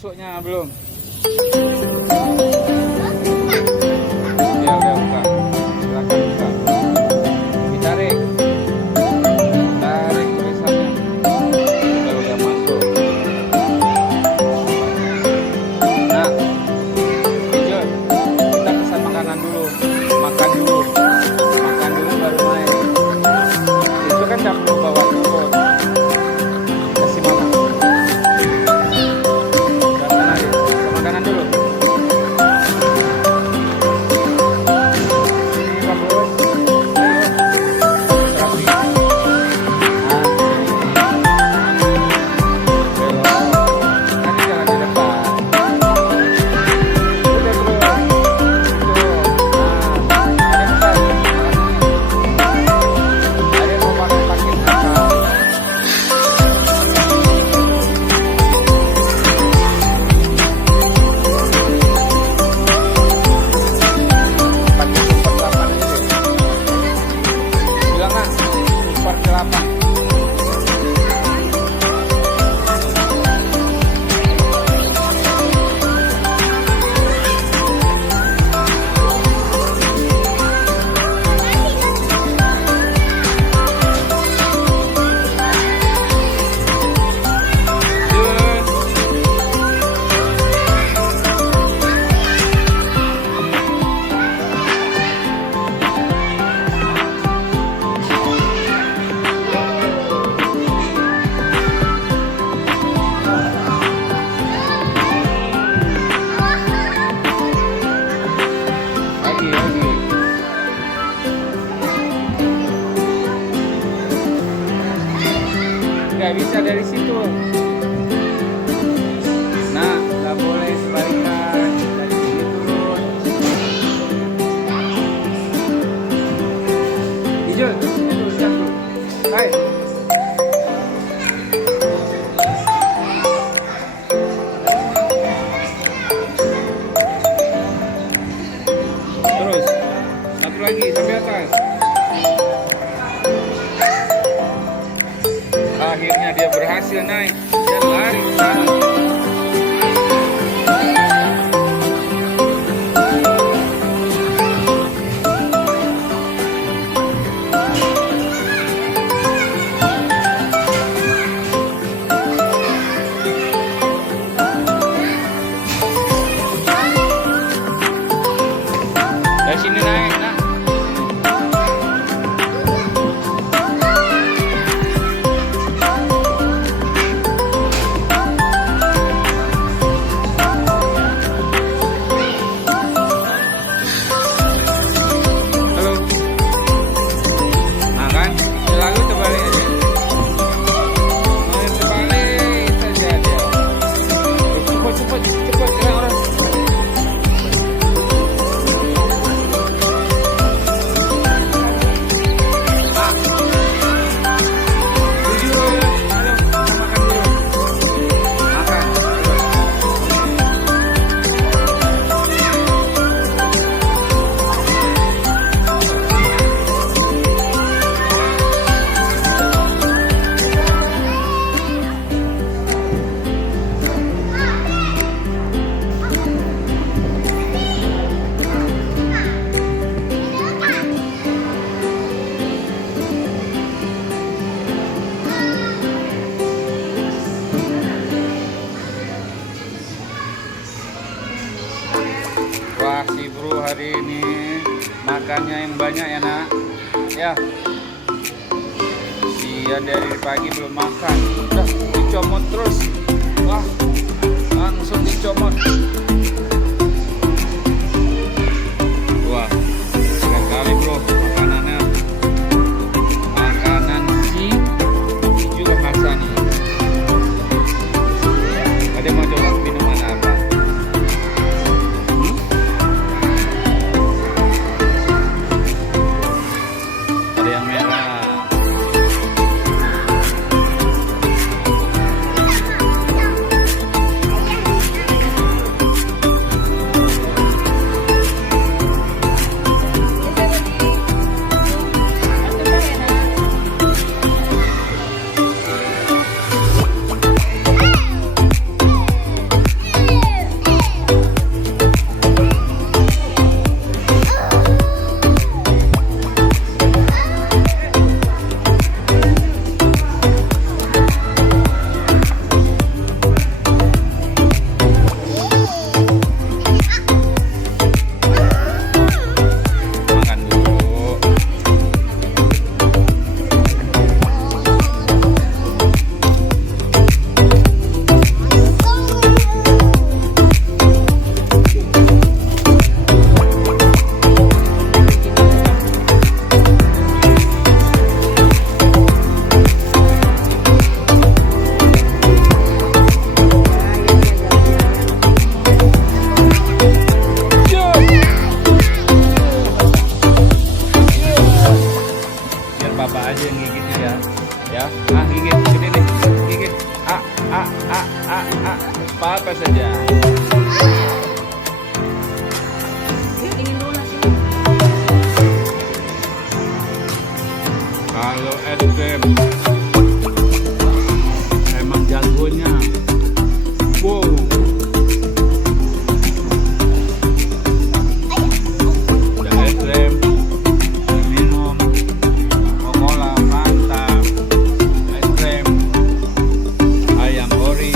masuknya belum? Ya udah buka. Silakan buka. Ditarik. Tarik tulisannya. Udah masuk. Nah, hijau. Kita pesan makanan dulu. Makan dulu. Makan dulu baru main. Itu kan jam bawa turun. Kasih makan. Makanan dulu. Sini bagus. Ayo. Rapi. Nanti jalan di depan. Udah bro. Tuh. Ada besar. Ada mau pakai paket apa? Pakai super 8 itu. Bilang nggak? Super 8. Lagi. Nggak bisa dari situ. Nah, nggak boleh sebalikan. Dari sini turun. Hijau, itu satu. Hai. Terus, satu lagi sampai atas. Akhirnya dia berhasil naik dan lari ke sana. Dari sini naik, nah. Halo. Nah kan, lalu terbalik aja. Terbalik saja dia. Cepat, jangan orang. Wah, si bro hari ini makannya yang banyak ya nak. Ya. Dia dari pagi belum makan. Udah dicomot terus. Wah, langsung dicomot. Wah, keren kali bro makanannya. Makanan si juga Hasan nih. Ada mau coba minuman apa? Ada yang merah. aja yang gigitin ya. Ya, gigit, gini nih, gigit. Apa saja. Kalau es krim emang jagonya. Wow. Udah es krim, minum, Coca-Cola, Fanta, es krim, ayam ori,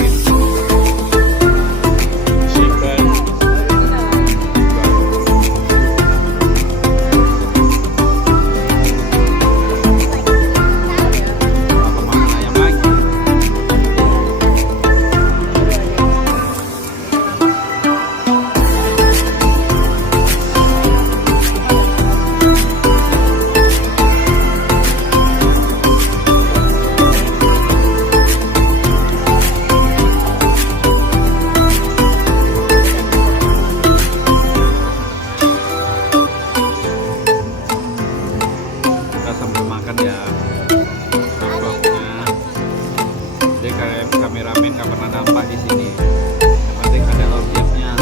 chicken. Apa makan ayam lagi? Kita sambil makan ya. Nampaknya jadi kayak kameramen nggak pernah nampak di sini. Yang penting ada objeknya.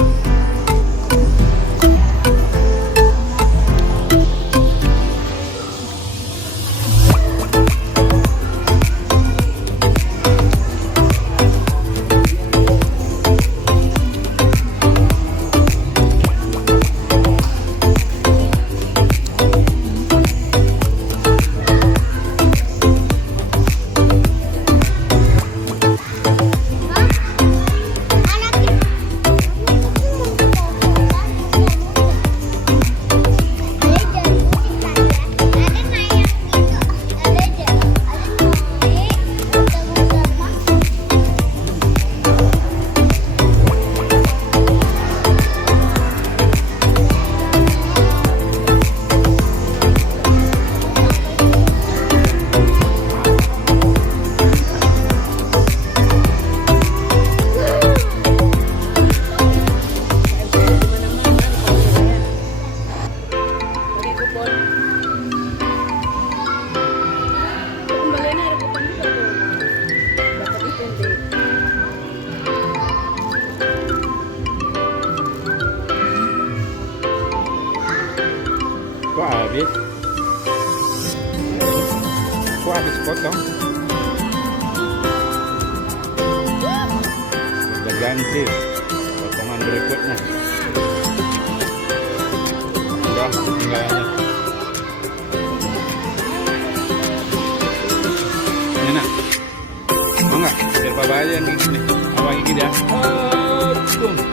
Kok habis? Kok habis potong? Udah ganti potongan berikutnya. Udah tinggalannya. Enak. Mau nggak? Biar papa aja yang gigit nih. Apa gigit ya? Tuh.